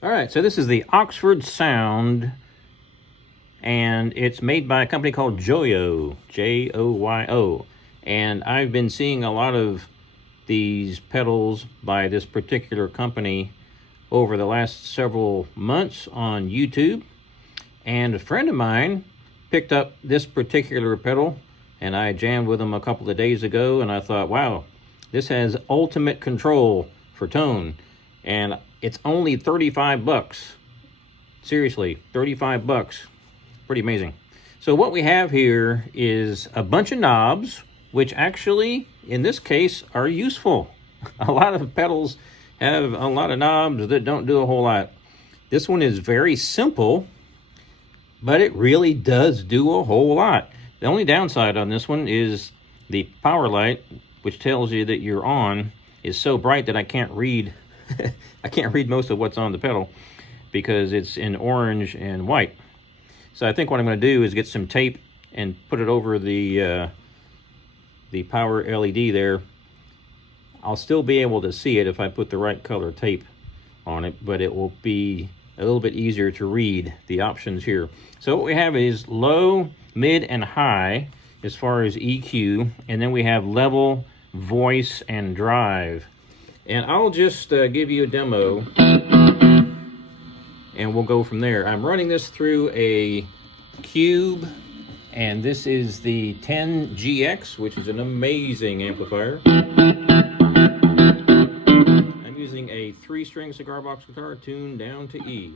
All right, so this is the Oxford Sound, and it's made by a company called Joyo, Joyo. And I've been seeing a lot of these pedals by this particular company over the last several months on YouTube. And a friend of mine picked up this particular pedal, and I jammed with him a couple of days ago, and I thought, wow, this has ultimate control for tone. And it's only 35 bucks. Seriously, 35 bucks. Pretty amazing. So what we have here is a bunch of knobs, which actually, in this case, are useful. A lot of pedals have a lot of knobs that don't do a whole lot. This one is very simple, but it really does do a whole lot. The only downside on this one is the power light, which tells you that you're on, is so bright that I can't read I can't read most of what's on the pedal because it's in orange and white. So I think what I'm going to do is get some tape and put it over the power LED there. I'll still be able to see it if I put the right color tape on it, but it will be a little bit easier to read the options here. So what we have is low, mid, and high as far as EQ, and then we have level, voice, and drive. And I'll just give you a demo, and we'll go from there. I'm running this through a Cube, and this is the 10GX, which is an amazing amplifier. I'm using a 3-string cigar box guitar tuned down to E.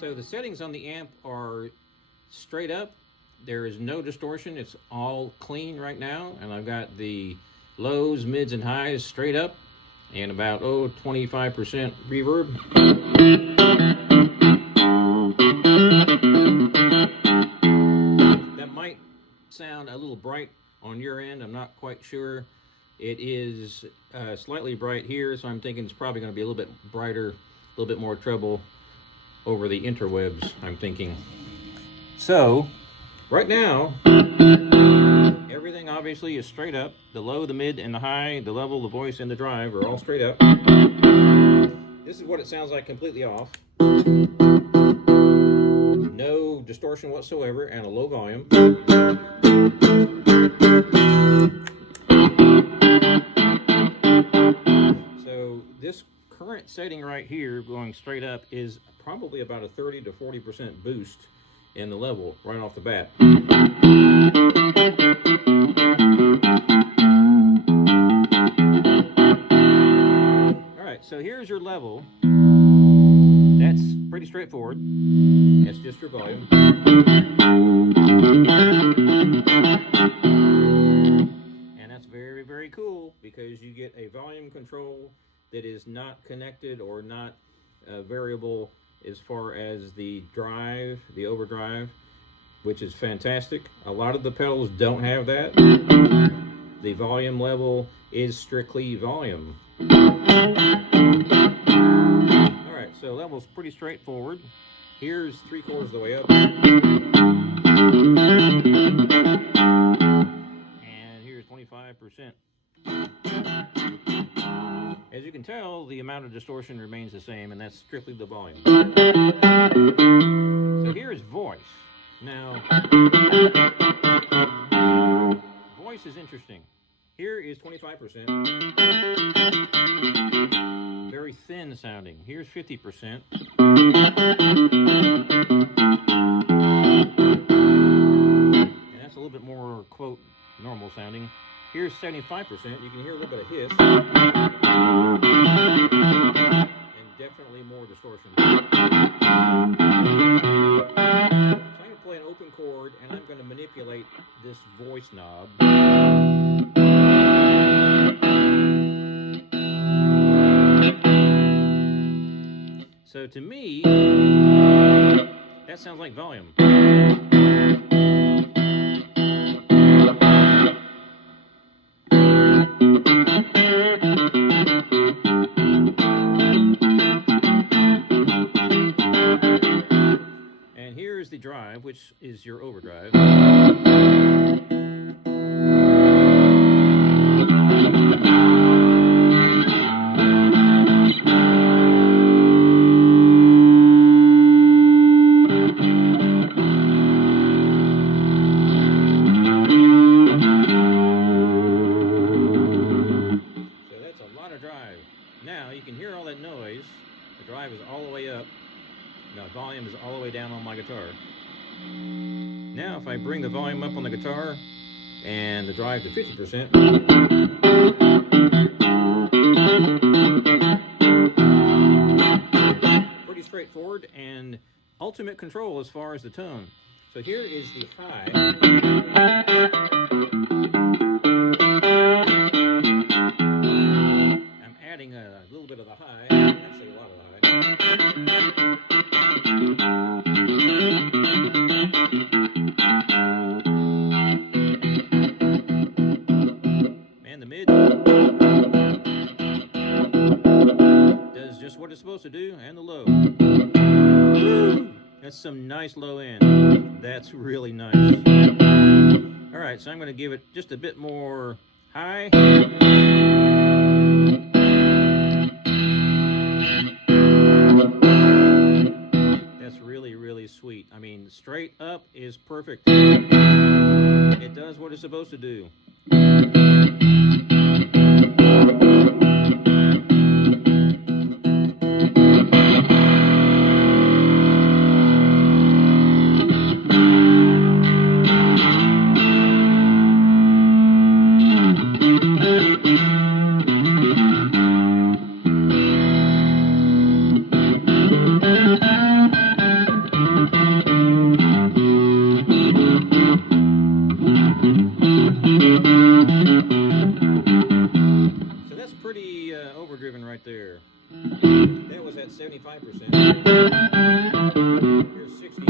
So the settings on the amp are straight up. There is no distortion. It's all clean right now, and I've got the lows, mids, and highs straight up, and about 25% reverb. That might sound a little bright on your end. I'm not quite sure. It is slightly bright here, so I'm thinking it's probably going to be a little bit brighter, a little bit more treble over the interwebs, I'm thinking. So right now, everything obviously is straight up. The low, the mid, and the high, the level, the voice, and the drive are all straight up. This is what it sounds like completely off. No distortion whatsoever, and a low volume. So this current setting right here, going straight up, is probably about a 30 to 40% boost in the level right off the bat. All right, so here's your level. That's pretty straightforward. That's just your volume. And that's very, very cool because you get a volume control that is not connected or not variable as far as the drive, the overdrive, which is fantastic. A lot of the pedals don't have that. The volume level is strictly volume. All right, so level's pretty straightforward. Here's 3/4 of the way up. And here's 25%. As you can tell, the amount of distortion remains the same, and that's strictly the volume. So here's voice. Now, voice is interesting. Here is 25%. Very thin sounding. Here's 50%. And that's a little bit more, quote, normal sounding. Here's 75%. You can hear a little bit of hiss. And definitely more distortion. So I'm going to play an open chord, and I'm going to manipulate this voice knob. So to me, that sounds like volume. And here's the drive, which is your overdrive. noise. The drive is all the way up. The volume is all the way down on my guitar. Now if I bring the volume up on the guitar and the drive to 50%, pretty straightforward and ultimate control as far as the tone. So here is the high. I'm adding a little bit of the high, actually a lot of the high. And the mid does just what it's supposed to do, and the low. Woo! That's some nice low end. That's really nice. All right, so I'm going to give it just a bit more high. That's really, really sweet. I mean, straight up is perfect. It does what it's supposed to do. So that's pretty overdriven right there. That was at 75%. Here's 60.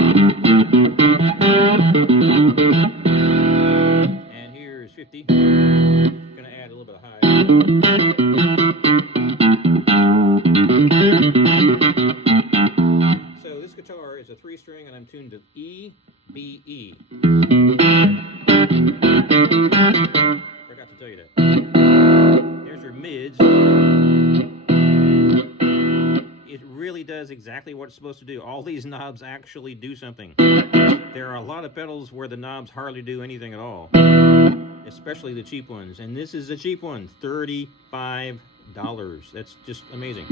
And here's 50. Gonna add a little bit of high. So this guitar is a 3-string and I'm tuned to E, B, E. Forgot to tell you that. There's your mids. It really does exactly what it's supposed to do. All these knobs actually do something. There are a lot of pedals where the knobs hardly do anything at all, especially the cheap ones. And this is a cheap one, $35. That's just amazing.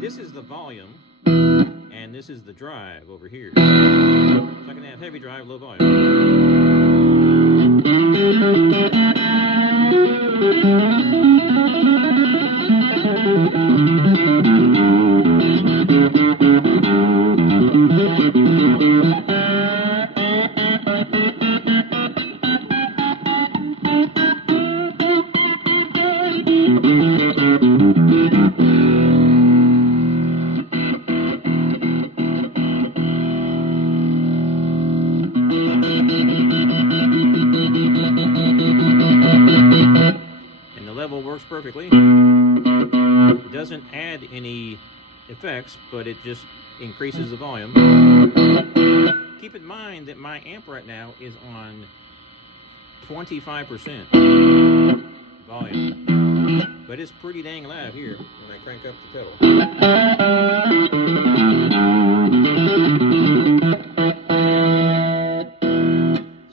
This is the volume, and this is the drive over here. So I can have heavy drive, low volume. And the level works perfectly. It doesn't add any effects, but it just increases the volume. Keep in mind that my amp right now is on 25% volume, but it's pretty dang loud here when I crank up the pedal.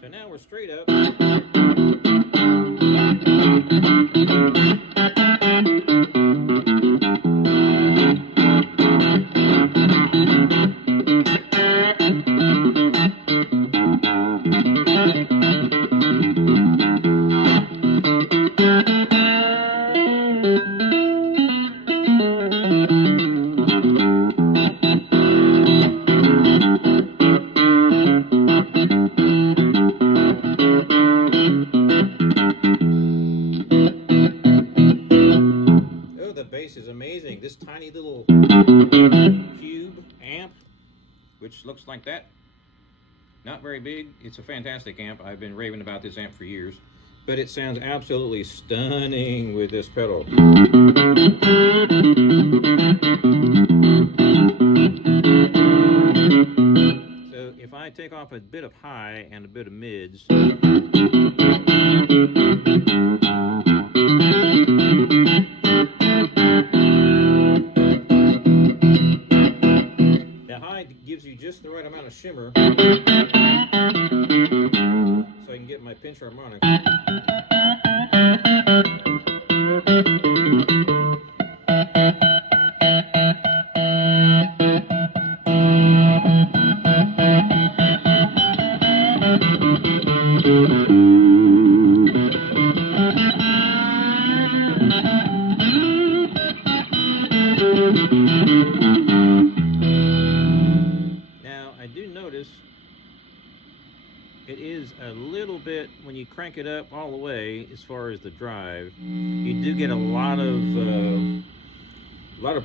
So now we're straight up. Is amazing. This tiny little cube amp, which looks like that, not very big. It's a fantastic amp. I've been raving about this amp for years, but it sounds absolutely stunning with this pedal. So if I take off a bit of high and a bit of mids, gives you just the right amount of shimmer so I can get my pinch harmonic. bit, when you crank it up all the way, as far as the drive, you do get a lot of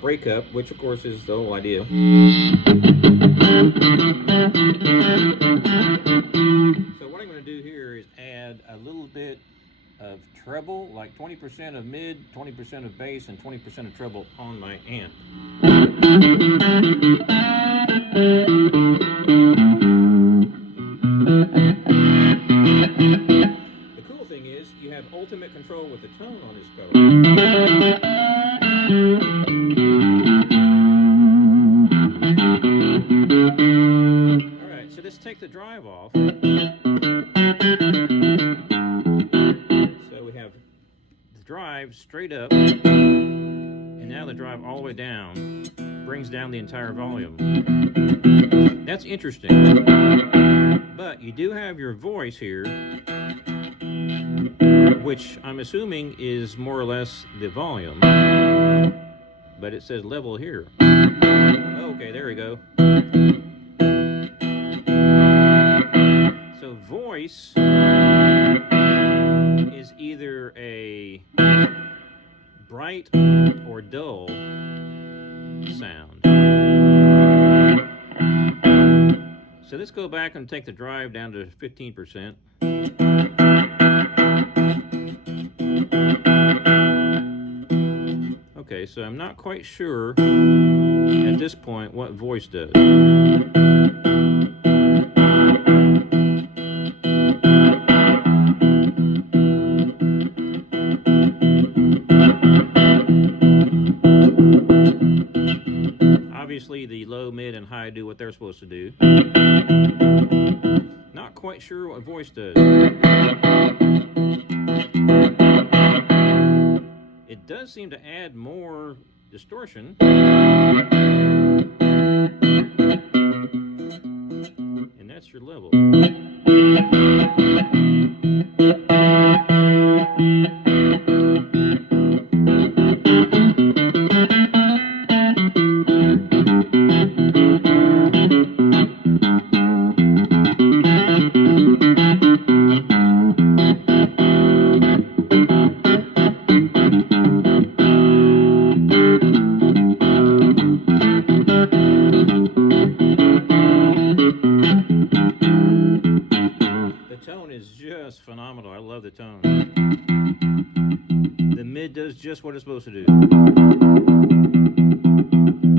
breakup, which of course is the whole idea. So what I'm going to do here is add a little bit of treble, like 20% of mid, 20% of bass, and 20% of treble on my amp. The cool thing is you have ultimate control with the tone on this pedal. Alright, so let's take the drive off. So we have the drive straight up, and now the drive all the way down brings down the entire volume. That's interesting. But you do have your voice here, which I'm assuming is more or less the volume. But it says level here. Okay, there we go. So voice is either a bright or dull sound. So let's go back and take the drive down to 15%. Okay, so I'm not quite sure at this point what voice does. Obviously, the low, mid, and high do what they're supposed to do. Not quite sure what voice does. It does seem to add more distortion. And that's your level. Just phenomenal. I love the tone. The mid does just what it's supposed to do.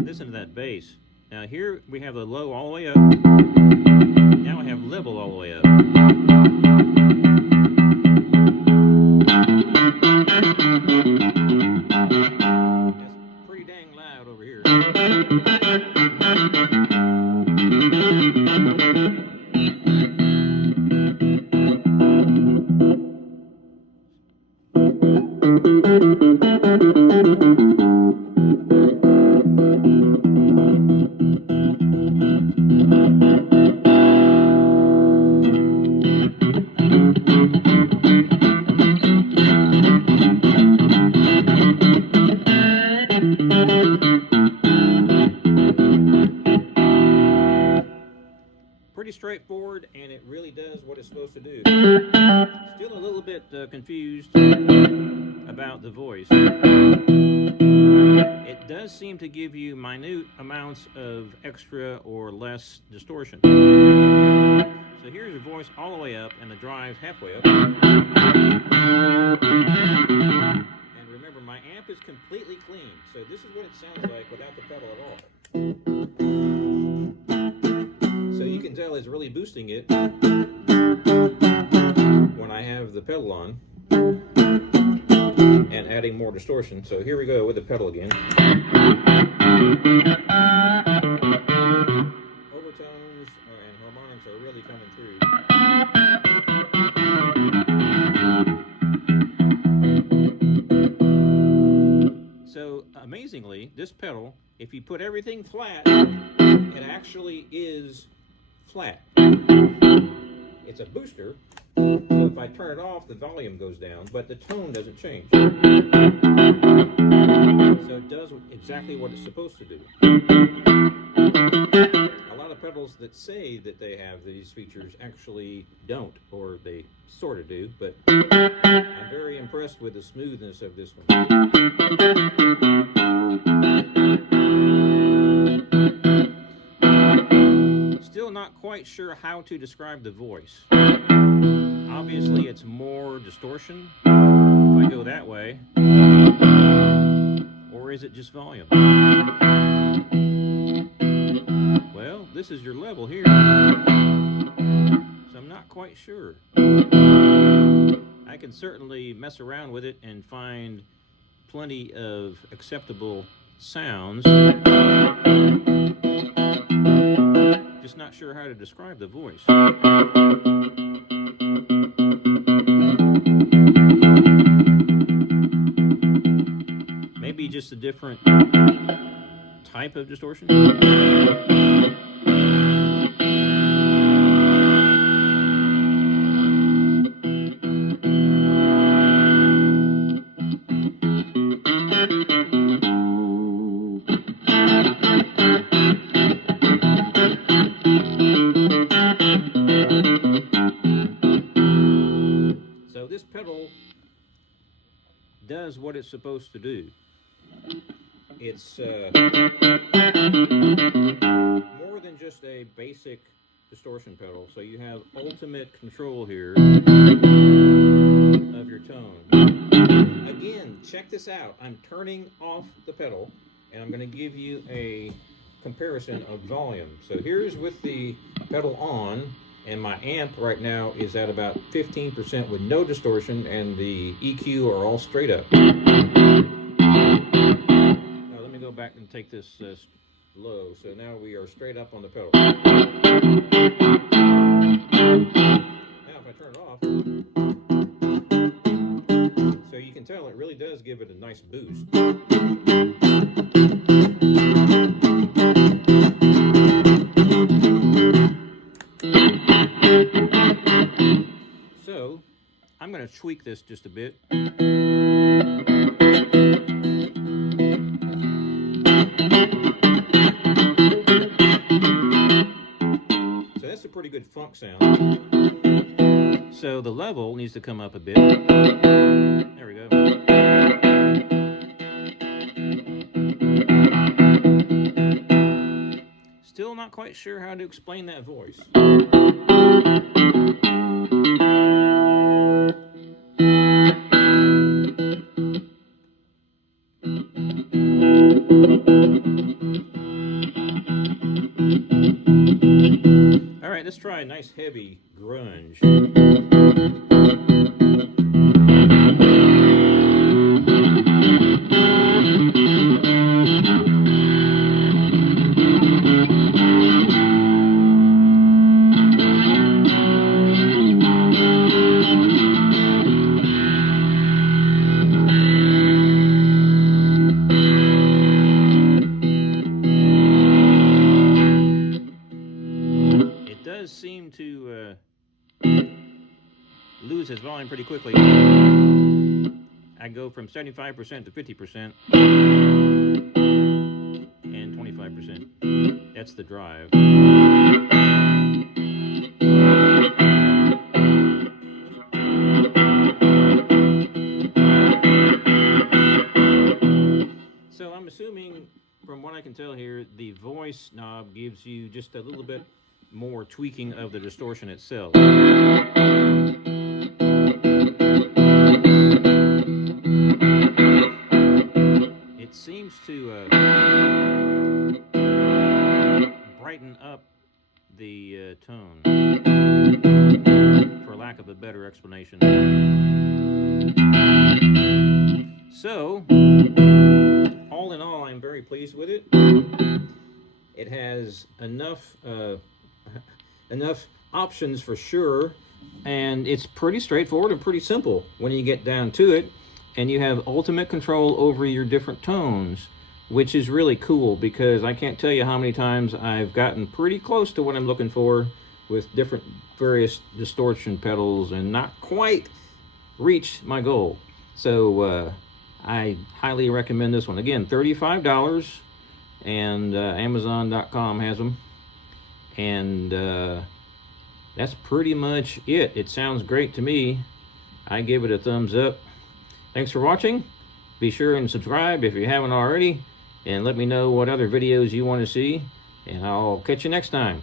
Listen to that bass. Now here we have the low all the way up. Now I have level all the way up. That's pretty dang loud over here. Pretty straightforward, and it really does what it's supposed to do. Still a little bit confused about the voice. It does seem to give you minute amounts of extra or less distortion. So here's your voice all the way up, and the drive's halfway up. And remember, my amp is completely clean, so this is what it sounds like without the pedal at all. So you can tell it's really boosting it when I have the pedal on and adding more distortion. So here we go with the pedal again. Overtones and harmonics are really coming through. So amazingly, this pedal, if you put everything flat, it actually is flat. It's a booster, so if I turn it off, the volume goes down, but the tone doesn't change. So it does exactly what it's supposed to do. A lot of pedals that say that they have these features actually don't, or they sort of do, but I'm very impressed with the smoothness of this one. Still not quite sure how to describe the voice. Obviously it's more distortion if I go that way, or is it just volume? Well, this is your level here, so I'm not quite sure. I can certainly mess around with it and find plenty of acceptable sounds. Just not sure how to describe the voice. Maybe just a different type of distortion. So this pedal does what it's supposed to do. It's more than just a basic distortion pedal. So you have ultimate control here of your tone. Again, check this out. I'm turning off the pedal, and I'm going to give you a comparison of volume. So here's with the pedal on, and my amp right now is at about 15% with no distortion, and the EQ are all straight up. Go back and take this low. So now we are straight up on the pedal. Now if I turn it off, so you can tell it really does give it a nice boost. So I'm going to tweak this just a bit. Pretty good funk sound. So the level needs to come up a bit. There we go. Still not quite sure how to explain that voice. Alright, let's try a nice heavy grunge. Seem to lose his volume pretty quickly. I go from 75% to 50% and 25%. That's the drive. So I'm assuming, from what I can tell here, the voice knob gives you just a little bit more tweaking of the distortion itself. It seems to brighten up the tone, for lack of a better explanation. So, all in all, I'm very pleased with it. It has enough options for sure, and it's pretty straightforward and pretty simple when you get down to it, and you have ultimate control over your different tones, which is really cool, because I can't tell you how many times I've gotten pretty close to what I'm looking for with different various distortion pedals and not quite reached my goal. So I highly recommend this one. Again, $35, and Amazon.com has them. And that's pretty much it. It sounds great to me. I give it a thumbs up. Thanks for watching. Be sure and subscribe if you haven't already, and let me know what other videos you want to see, and I'll catch you next time.